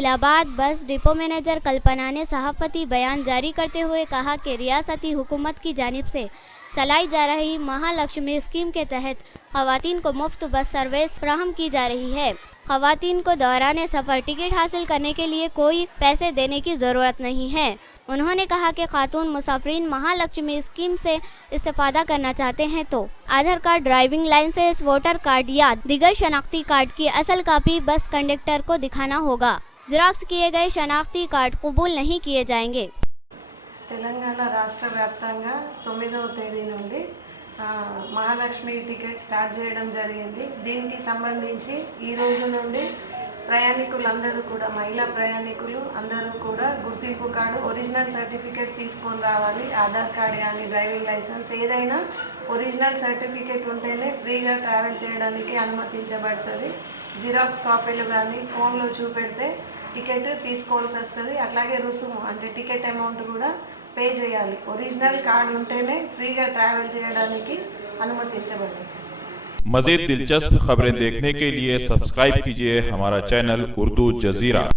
Adilabad bus depot manager कल्पना ने सहाफ़ती बयान जारी करते हुए कहा कि रियासती हुकूमत की जानिब से चलाई जा रही महालक्ष्मी स्कीम के तहत ख़वातीन को मुफ्त बस सर्विस फराहम की जा रही है। ख़वातीन को दौरान सफ़र टिकट हासिल करने के लिए कोई पैसे देने की ज़रूरत नहीं है। उन्होंने कहा कि खातून मुसाफिरीन महालक्ष्मी स्कीम से इस्तेफ़ादा करना चाहते हैं तो Aadhaar card, driving licence, voter card या दीगर शनाख्ती कार्ड की असल कापी बस कंडक्टर को दिखाना होगा। ज़ेरॉक्स किए गए शनाख्ती कार्ड कबूल नहीं किए जाएंगे। తెలంగాణ రాష్ట్ర వ్యాప్తంగా 9వ తేదీ నుండి మహాలక్ష్మి టికెట్ స్టార్ట్ చేయడం జరిగింది. దీనికి సంబంధించి ఈ రోజు నుండి ప్రయాణికులందరూ కూడా మహిళా ప్రయాణికులు అందరూ కూడా గుర్తింపు కార్డు, ఒరిజినల్ సర్టిఫికేట్ తీసుకొని రావాలి. ఆధార్ కార్డ్ కానీ డ్రైవింగ్ లైసెన్స్ ఏదైనా ఒరిజినల్ సర్టిఫికేట్ ఉంటేనే ఫ్రీగా ట్రావెల్ చేయడానికి అనుమతించబడుతుంది. జిరాక్స్ కాపీలు కానీ ఫోన్లో చూపెడితే టికెట్ తీసుకోవాల్సి వస్తుంది. అట్లాగే రుసుము అంటే టికెట్ అమౌంట్ కూడా పే చేయాలి. ఒరిజినల్ కార్డు ఉంటేనే ఫ్రీగా ట్రావెల్ చేయడానికి అనుమతించబడుతుంది. मज़ीद दिलचस्प खबरें देखने के लिए सब्सक्राइब कीजिए हमारा चैनल उर्दू जज़ीरा।